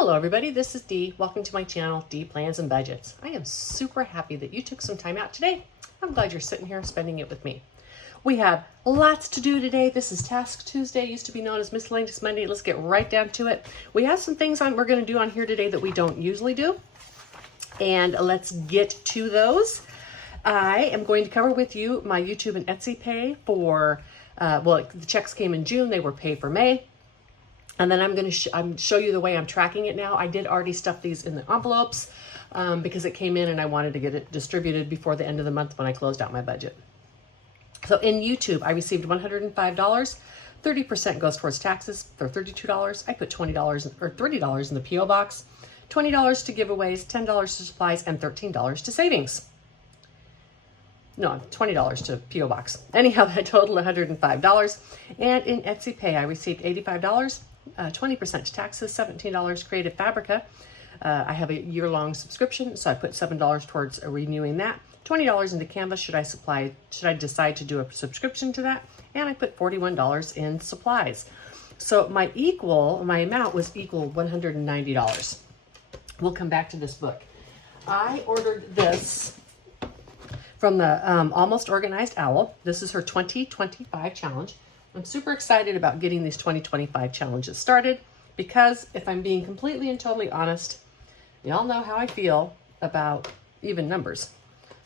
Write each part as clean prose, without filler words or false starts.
Hello everybody, this is Dee. Welcome to my channel, Dee Plans and Budgets. I am super happy that you took some time out today. I'm glad you're sitting here spending it with me. We have lots to do today. This is Task Tuesday, used to be known as Miscellaneous Monday. Let's get right down to it. We have some things we're going to do on here today that we don't usually do. And let's get to those. I am going to cover with you my YouTube and Etsy pay for, the checks came in June, they were paid for May. And then I'm going to show you the way I'm tracking it now. I did already stuff these in the envelopes because it came in and I wanted to get it distributed before the end of the month when I closed out my budget. So in YouTube, I received $105. 30% goes towards taxes for $32. I put $20 or $30 in the P.O. box, $20 to giveaways, $10 to supplies, and $13 to savings. No, $20 to P.O. box. Anyhow, that totaled $105. And in Etsy Pay, I received $85. 20% to taxes, $17 Creative Fabrica. I have a year-long subscription, so I put $7 towards renewing that. $20 into Canvas should I decide to do a subscription to that, and I put $41 in supplies. So my amount was equal $190. We'll come back to this book. I ordered this from the Almost Organized Owl. This is her 2025 challenge. I'm super excited about getting these 2025 challenges started because if I'm being completely and totally honest, y'all know how I feel about even numbers.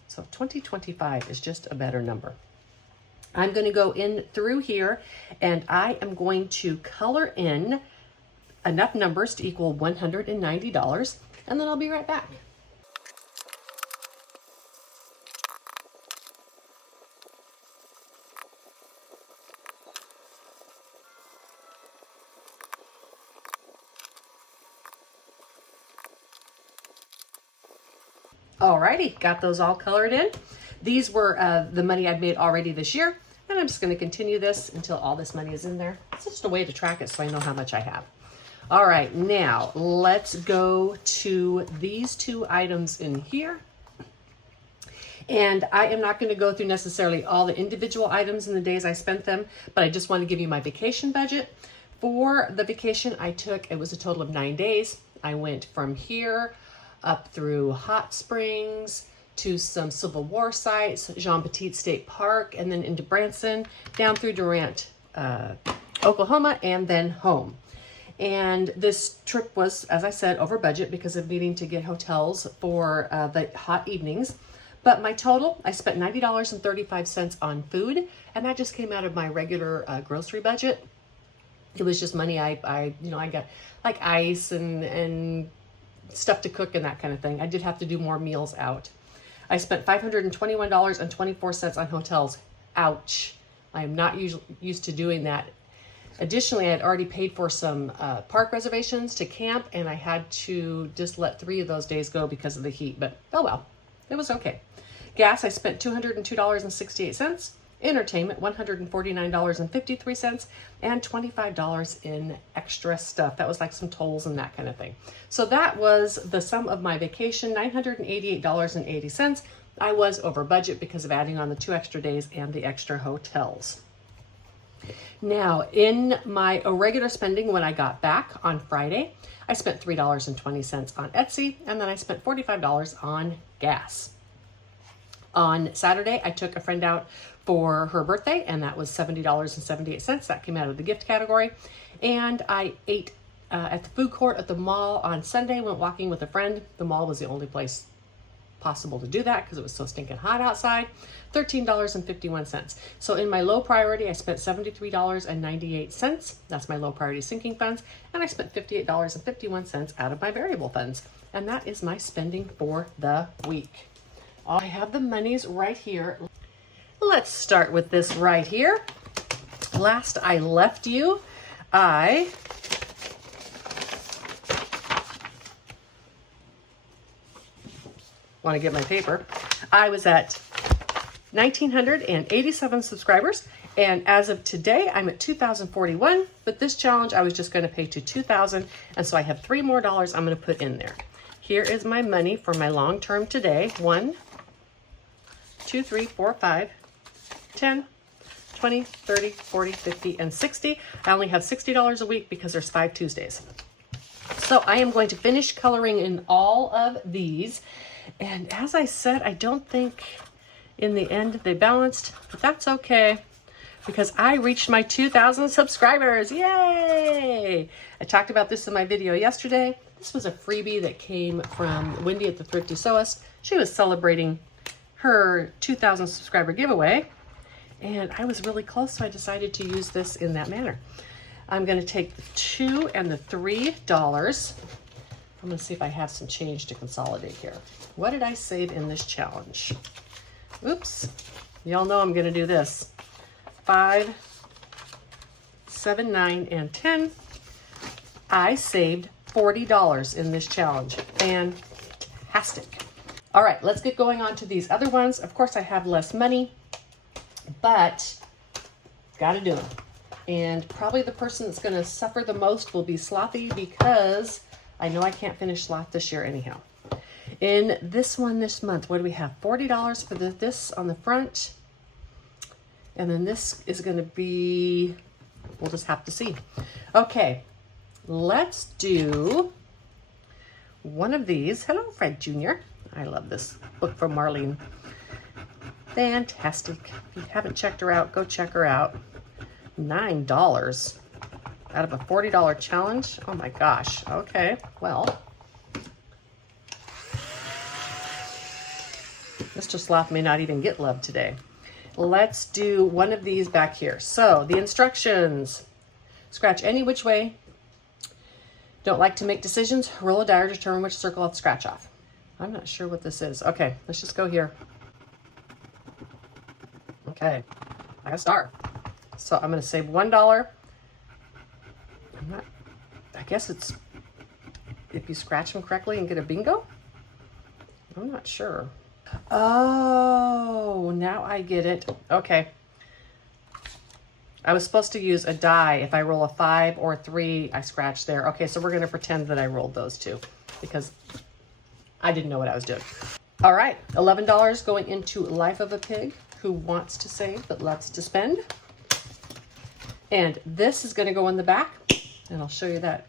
So 2025 is just a better number. I'm going to go in through here and I am going to color in enough numbers to equal $190 and then I'll be right back. Alrighty, got those all colored in. These were the money I'd made already this year, and I'm just going to continue this until all this money is in there. It's just a way to track it so I know how much I have. All right, now let's go to these two items in here. And I am not going to go through necessarily all the individual items in the days I spent them, but I just want to give you my vacation budget. For the vacation I took, it was a total of 9 days. I went from here up through Hot Springs to some Civil War sites, Jean Petit State Park, and then into Branson, down through Durant, Oklahoma, and then home. And this trip was, as I said, over budget because of needing to get hotels for the hot evenings. But my total, I spent $90.35 on food, and that just came out of my regular grocery budget. It was just money I got like ice and stuff to cook and that kind of thing. I did have to do more meals out. I spent $521.24 on hotels. Ouch. I am not used to doing that. Additionally, I had already paid for some park reservations to camp, and I had to just let 3 of those days go because of the heat, but oh well, it was okay. Gas, I spent $202.68. Entertainment, $149.53, and $25 in extra stuff. That was like some tolls and that kind of thing. So that was the sum of my vacation, $988.80. I was over budget because of adding on the 2 extra days and the extra hotels. Now, in my regular spending when I got back on Friday, I spent $3.20 on Etsy, and then I spent $45 on gas. On Saturday, I took a friend out for her birthday, and that was $70.78. That came out of the gift category. And I ate at the food court at the mall on Sunday, went walking with a friend. The mall was the only place possible to do that because it was so stinking hot outside. $13.51. So in my low priority, I spent $73.98. That's my low priority sinking funds. And I spent $58.51 out of my variable funds. And that is my spending for the week. I have the monies right here. Let's start with this right here. Last I left you, I want to get my paper. I was at 1,987 subscribers, and as of today, I'm at 2,041. But this challenge, I was just going to pay to 2,000, and so I have $3 more I'm going to put in there. Here is my money for my long term today. 1, 2, 3, 4, 5, 10, 20, 30, 40, 50, and 60. I only have $60 a week because there's 5 Tuesdays. So I am going to finish coloring in all of these. And as I said, I don't think in the end they balanced, but that's okay because I reached my 2,000 subscribers. Yay! I talked about this in my video yesterday. This was a freebie that came from Wendy at the Thrifty Sewist. She was celebrating her 2,000 subscriber giveaway, and I was really close, so I decided to use this in that manner. I'm going to take the $2 and the $3. I'm going to see if I have some change to consolidate here. What did I save in this challenge? Oops. Y'all know I'm going to do this. 5, 7, 9, and 10. I saved $40 in this challenge. Fantastic. All right, let's get going on to these other ones. Of course, I have less money, but got to do them. And probably the person that's going to suffer the most will be Slothy because I know I can't finish Sloth this year anyhow. In this one this month, what do we have? $40 for this on the front. And then this is going to be, we'll just have to see. Okay, let's do one of these. Hello, Fred Jr. I love this book from Marlene. Fantastic. If you haven't checked her out, go check her out. $9 out of a $40 challenge. Oh my gosh. Okay, well, Mr. Sloth may not even get love today. Let's do one of these back here. So the instructions: scratch any which way. Don't like to make decisions. Roll a die to determine which circle I'll scratch off. I'm not sure what this is. Okay, let's just go here. Okay, I got a star. So I'm going to save $1. I guess it's if you scratch them correctly and get a bingo. I'm not sure. Oh, now I get it. Okay. I was supposed to use a die. If I roll a 5 or a 3, I scratch there. Okay, so we're going to pretend that I rolled those two because I didn't know what I was doing. All right, $11 going into Life of a Pig Who Wants to Save But Loves to Spend. And this is going to go in the back, and I'll show you that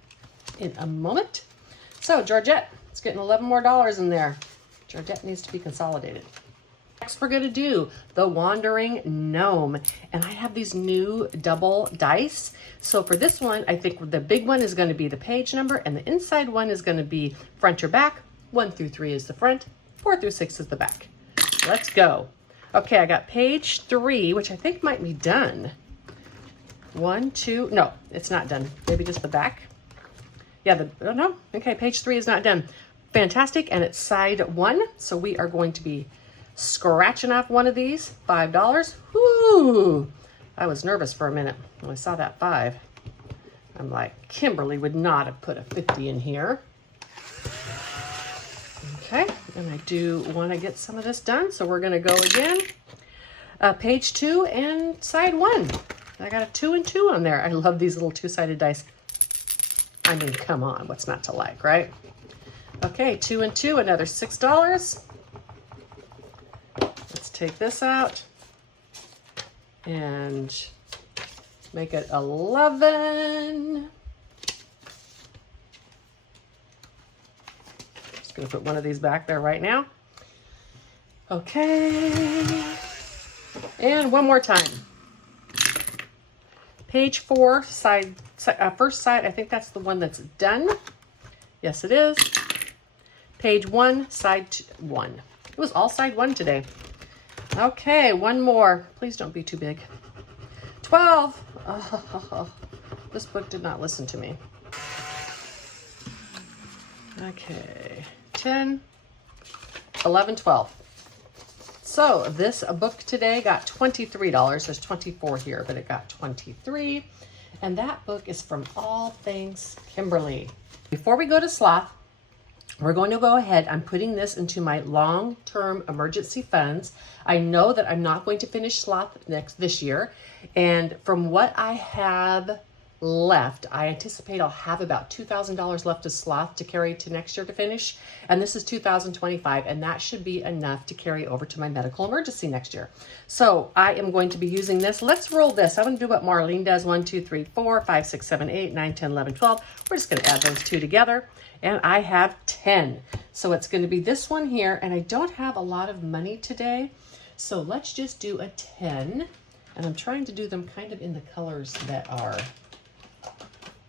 in a moment. So Georgette, it's getting $11 more in there. Georgette needs to be consolidated. Next we're going to do the Wandering Gnome, and I have these new double dice. So for this one, I think the big one is going to be the page number, and the inside one is going to be front or back. 1 through 3 is the front, 4 through 6 is the back. Let's go. Okay, I got page 3, which I think might be done. 1, 2, no, it's not done. Maybe just the back. Yeah, oh no, okay, page 3 is not done. Fantastic, and it's side 1, so we are going to be scratching off one of these. $5. Whoo! I was nervous for a minute when I saw that 5. I'm like, Kimberly would not have put a 50 in here. Okay, and I do want to get some of this done, so we're going to go again. Page 2 and side 1. I got a 2 and 2 on there. I love these little two-sided dice. I mean, come on, what's not to like, right? Okay, 2 and 2, another $6. Let's take this out and make it 11. Just gonna put one of these back there right now. Okay, and one more time. Page 4, first side, I think that's the one that's done. Yes, it is. Page 1, side 1. It was all side 1 today. Okay, one more. Please don't be too big. 12. Oh, this book did not listen to me. Okay, 10, 11, 12. So this book today got $23. There's 24 here, but it got 23. And that book is from All Things Kimberly. Before we go to Sloth, we're going to go ahead. I'm putting this into my long-term emergency funds. I know that I'm not going to finish Sloth this year. And from what I have left. I anticipate I'll have about $2,000 left of sloth to carry to next year to finish. And this is 2025, and that should be enough to carry over to my medical emergency next year. So I am going to be using this. Let's roll this. I'm going to do what Marlene does. 1, 2, 3, 4, 5, 6, 7, 8, 9, 10, 11, 12. We're just going to add those two together. And I have 10. So it's going to be this one here. And I don't have a lot of money today. So let's just do a 10. And I'm trying to do them kind of in the colors that are,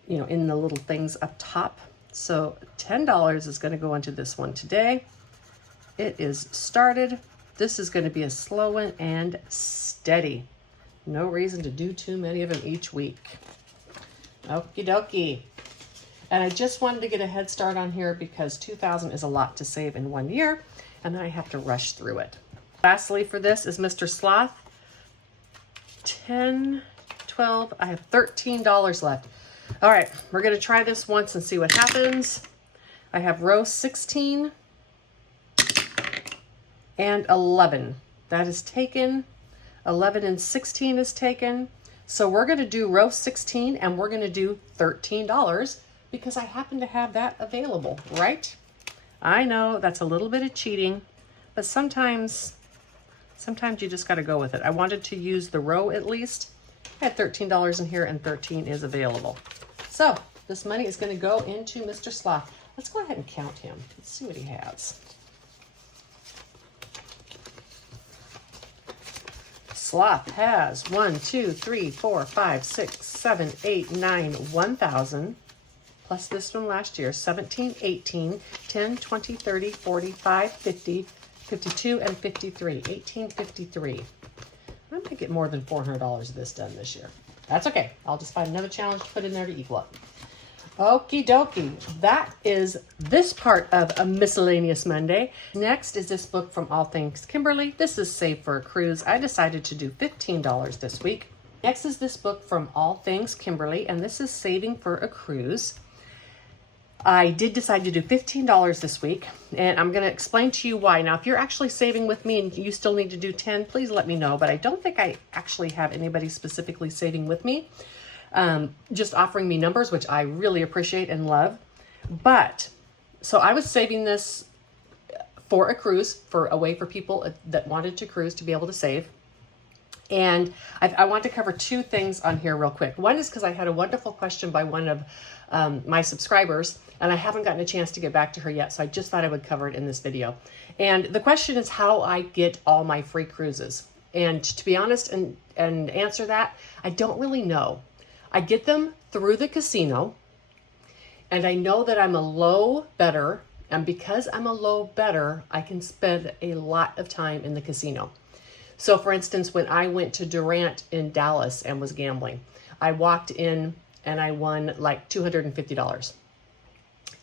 you know, in the little things up top. So $10 is going to go into this one today. It is started. This is going to be a slow one and steady. No reason to do too many of them each week. Okie dokie. And I just wanted to get a head start on here because $2,000 is a lot to save in 1 year, and then I have to rush through it. Lastly for this is Mr. Sloth. 10, 12, I have $13 left. All right, we're going to try this once and see what happens. I have row 16 and 11. That is taken. 11 and 16 is taken. So we're going to do row 16 and we're going to do $13 because I happen to have that available, right? I know that's a little bit of cheating, but sometimes you just got to go with it. I wanted to use the row at least. I had $13 in here and 13 is available. So this money is going to go into Mr. Sloth. Let's go ahead and count him. Let's see what he has. Sloth has 1, 2, 3, 4, 5, 6, 7, 8, 9, 1,000. Plus this one last year, 17, 18, 10, 20, 30, 45, 50, 52, and 53. 1853. I'm going to get more than $400 of this done this year. That's okay. I'll just find another challenge to put in there to equal up. Okie dokie. That is this part of a Miscellaneous Monday. Next is this book from All Things Kimberly. This is Save for a Cruise. I decided to do $15 this week. Next is this book from All Things Kimberly, and this is Saving for a Cruise. I did decide to do $15 this week, and I'm going to explain to you why. Now, if you're actually saving with me and you still need to do 10, please let me know, but I don't think I actually have anybody specifically saving with me, just offering me numbers, which I really appreciate and love. But, so I was saving this for a cruise, for a way for people that wanted to cruise to be able to save. And I want to cover two things on here real quick. One is because I had a wonderful question by one of my subscribers, and I haven't gotten a chance to get back to her yet, so I just thought I would cover it in this video. And the question is how I get all my free cruises. And to be honest and answer that, I don't really know. I get them through the casino, and I know that I'm a low bettor, and because I'm a low bettor, I can spend a lot of time in the casino. So for instance, when I went to Durant in Dallas and was gambling, I walked in and I won like $250.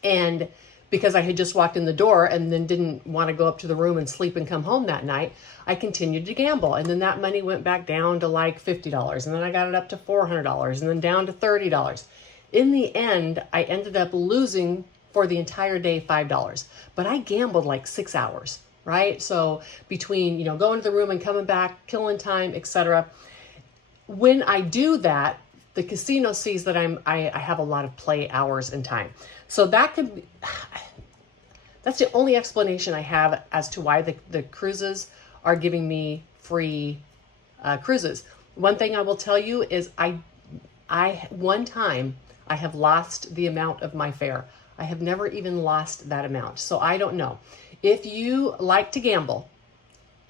And because I had just walked in the door and then didn't want to go up to the room and sleep and come home that night, I continued to gamble. And then that money went back down to like $50. And then I got it up to $400 and then down to $30. In the end, I ended up losing for the entire day $5. But I gambled like 6 hours. Right? So between, you know, going to the room and coming back, killing time, etc. When I do that, the casino sees that I have a lot of play hours and time. So that could be, that's the only explanation I have as to why the cruises are giving me free cruises. One thing I will tell you is one time I have lost the amount of my fare. I have never even lost that amount. So I don't know. If you like to gamble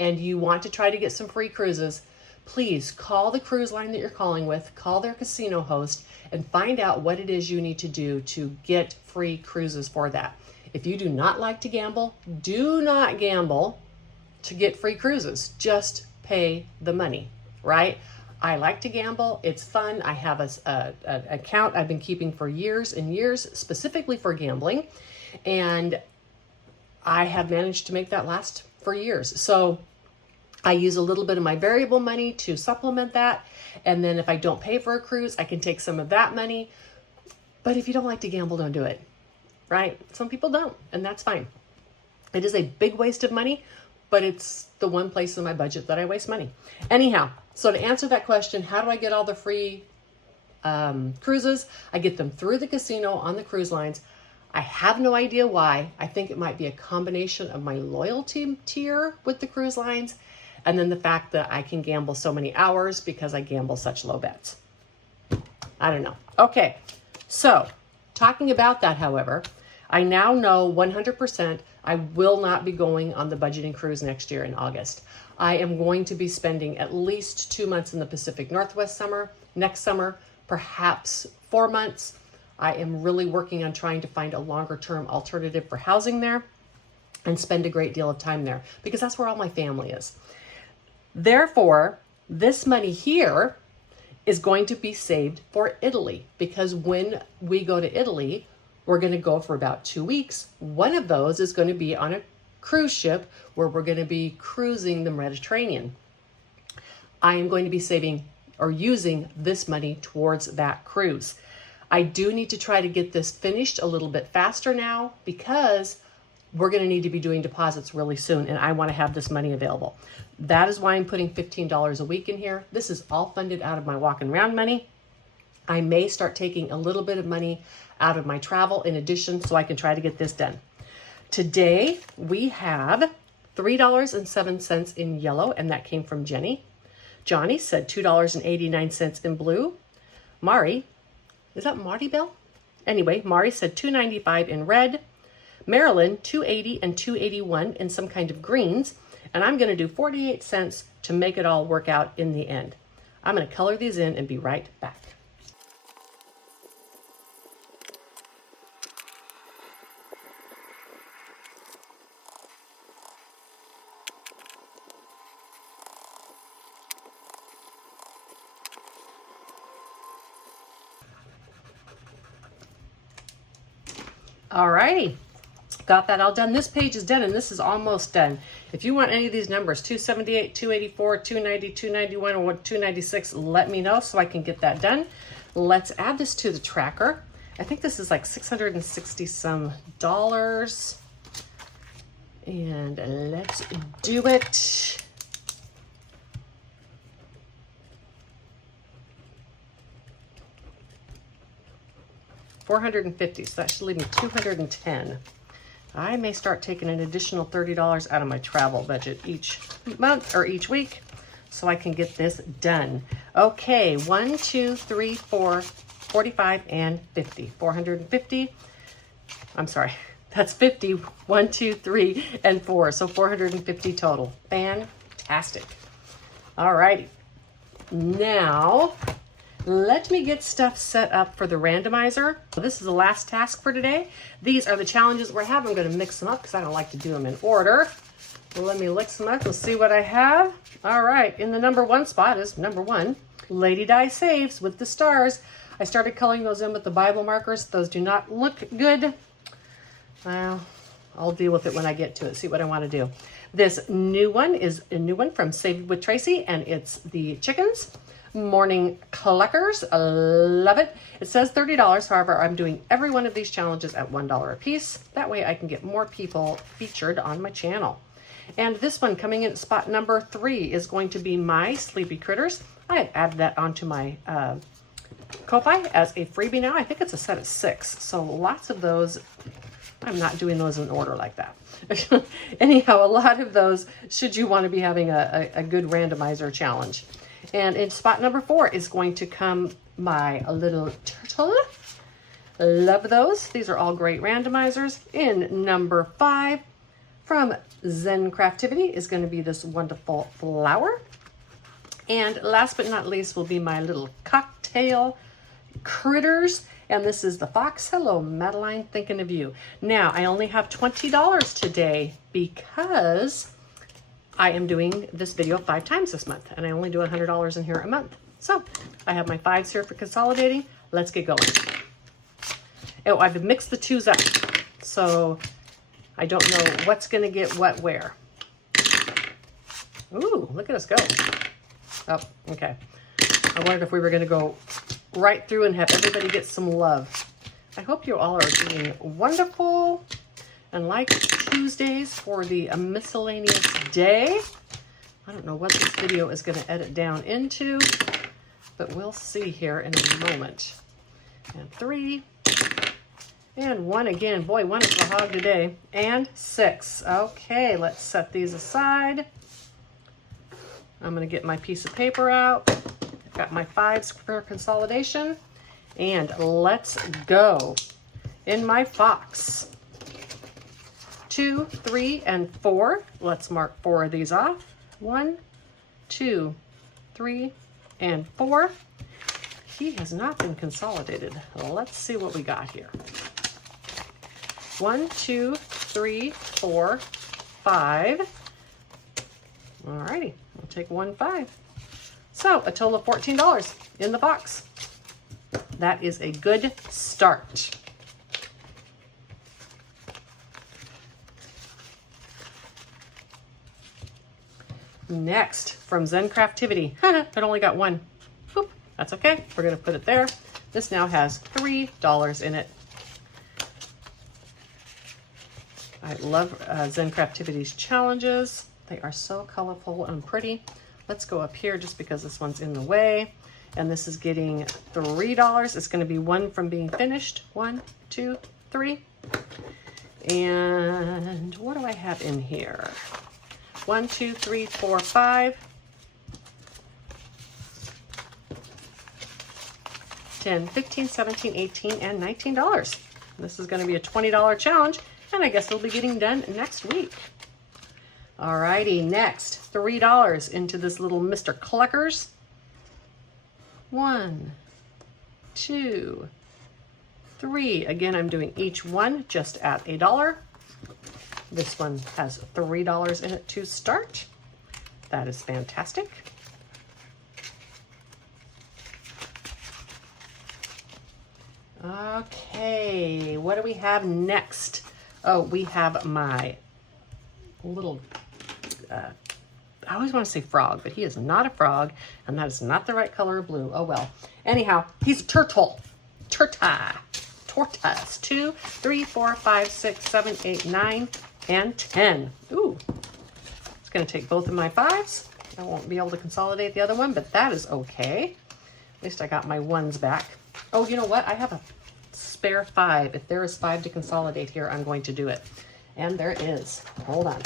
and you want to try to get some free cruises, please call the cruise line that you're calling with, call their casino host, and find out what it is you need to do to get free cruises for that. If you do not like to gamble, do not gamble to get free cruises. Just pay the money, right? I like to gamble. It's fun. I have an account I've been keeping for years and years, specifically for gambling. And I have managed to make that last for years. So I use a little bit of my variable money to supplement that. And then if I don't pay for a cruise, I can take some of that money. But if you don't like to gamble, don't do it, right? Some people don't, and that's fine. It is a big waste of money, but it's the one place in my budget that I waste money. Anyhow, so to answer that question, how do I get all the free cruises. I get them through the casino on the cruise lines. I have no idea why. I think it might be a combination of my loyalty tier with the cruise lines and then the fact that I can gamble so many hours because I gamble such low bets. I don't know. Okay, so talking about that, however, I now know 100% I will not be going on the budgeting cruise next year in August. I am going to be spending at least 2 months in the Pacific Northwest next summer, perhaps 4 months. I am really working on trying to find a longer term alternative for housing there and spend a great deal of time there because that's where all my family is. Therefore, this money here is going to be saved for Italy because when we go to Italy, we're going to go for about 2 weeks. One of those is going to be on a cruise ship where we're going to be cruising the Mediterranean. I am going to be saving or using this money towards that cruise. I do need to try to get this finished a little bit faster now because we're going to need to be doing deposits really soon and I want to have this money available. That is why I'm putting $15 a week in here. This is all funded out of my walking around money. I may start taking a little bit of money out of my travel in addition so I can try to get this done. Today we have $3.07 in yellow and that came from Jenny. Johnny said $2.89 in blue. Mari, is that Marty Bell? Anyway, Mari said $2.95 in red. Marilyn, $2.80 and $2.81 in some kind of greens. And I'm going to do 48 cents to make it all work out in the end. I'm going to color these in and be right back. All righty, got that all done. This page is done and this is almost done. If you want any of these numbers, 278, 284, 290, 291, or 296, let me know so I can get that done. Let's add this to the tracker. I think this is like $660 some dollars. And let's do it. $450, so that should leave me $210. I may start taking an additional $30 out of my travel budget each month or each week so I can get this done. Okay, 1, 2, 3, 4, 45, and 50. 450. I'm sorry, that's 50. 1, 2, 3, and 4. So 450 total. Fantastic. All righty. Now, let me get stuff set up for the randomizer. This is the last task for today. These are the challenges we're having. I'm going to mix them up because I don't like to do them in order. Let me mix them up and see what I have. All right, in the number 1 spot is number 1, Lady Di Saves with the stars. I started coloring those in with the Bible markers. Those do not look good. Well, I'll deal with it when I get to it, see what I want to do. This new one is a new one from Save with Tracy, and it's the chickens. Morning Cluckers, I love it. It says $30, however, I'm doing every one of these challenges at $1 a piece. That way I can get more people featured on my channel. And this one coming in at spot number 3 is going to be My Sleepy Critters. I have added that onto my Ko-Fi as a freebie now. I think it's a set of 6, so lots of those. I'm not doing those in order like that. Anyhow, a lot of those, should you want to be having a good randomizer challenge. And in spot number 4 is going to come My Little Turtle. Love those. These are all great randomizers. In number 5 from Zen Craftivity is going to be this wonderful flower. And last but not least will be My Little Cocktail Critters. And this is the fox. Hello, Madeline, thinking of you. Now, I only have $20 today because I am doing this video 5 times this month, and I only do $100 in here a month. So I have my 5s here for consolidating. Let's get going. Oh, I've mixed the 2s up, so I don't know what's going to get what where. Ooh, look at us go. Oh, okay. I wondered if we were going to go right through and have everybody get some love. I hope you all are doing wonderful. And like Tuesdays for the miscellaneous day, I don't know what this video is going to edit down into, but we'll see here in a moment. And 3, and 1 again. Boy, 1 is the hog today. And 6. Okay, let's set these aside. I'm going to get my piece of paper out. I've got my 5s for consolidation. And let's go. In my box, 2, 3, and 4. Let's mark 4 of these off. 1, 2, 3, and 4. He has not been consolidated. Let's see what we got here. 1, 2, 3, 4, 5. Alrighty, we'll take 1, 5. So a total of $14 in the box. That is a good start. Next, from Zen Craftivity. It only got 1. Boop. That's okay. We're going to put it there. This now has $3 in it. I love Zen Craftivity's challenges. They are so colorful and pretty. Let's go up here just because this one's in the way. And this is getting $3. It's going to be 1 from being finished. 1, 2, 3. And what do I have in here? 1, 2, 3, 4, 5. 10, 15, 17, 18, and $19. This is going to be a $20 challenge, and I guess it'll be getting done next week. Alrighty, next, $3 into this little Mr. Cluckers. 1, 2, 3. Again, I'm doing each one just at $1. This one has $3 in it to start. That is fantastic. Okay, what do we have next? Oh, we have my little, I always want to say frog, but he is not a frog, and that is not the right color of blue. Oh well. Anyhow, he's a turtle. Tortoise. 2, 3, 4, 5, 6, 7, 8, 9, and 10. Ooh. It's going to take both of my 5s. I won't be able to consolidate the other one, but that is okay. At least I got my 1s back. Oh, you know what? I have a spare 5. If there is 5 to consolidate here, I'm going to do it. And there is. Hold on.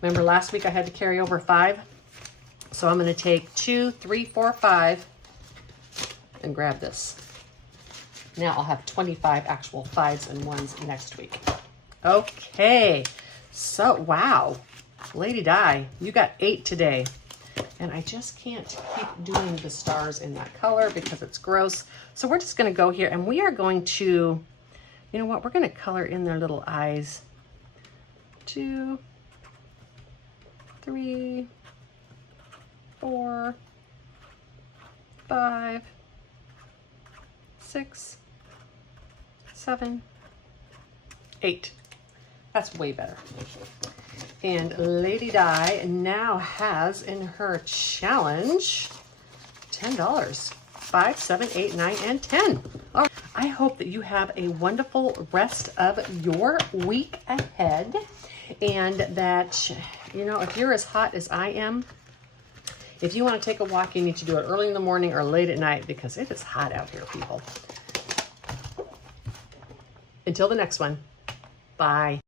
Remember last week I had to carry over 5? So I'm going to take 2, 3, 4, 5 and grab this. Now I'll have 25 actual 5s and 1s next week. Okay. So, wow. Lady Di, you got 8 today. And I just can't keep doing the stars in that color because it's gross. So we're just going to go here and we are going to, you know what, we're going to color in their little eyes. 2, 3, 4, 5, 6, 7, 8. That's way better. And Lady Di now has in her challenge $10. 5, 7, 8, 9, and 10. All right. I hope that you have a wonderful rest of your week ahead, and that, you know, if you're as hot as I am, if you want to take a walk, you need to do it early in the morning or late at night because it is hot out here, people. Until the next one, bye.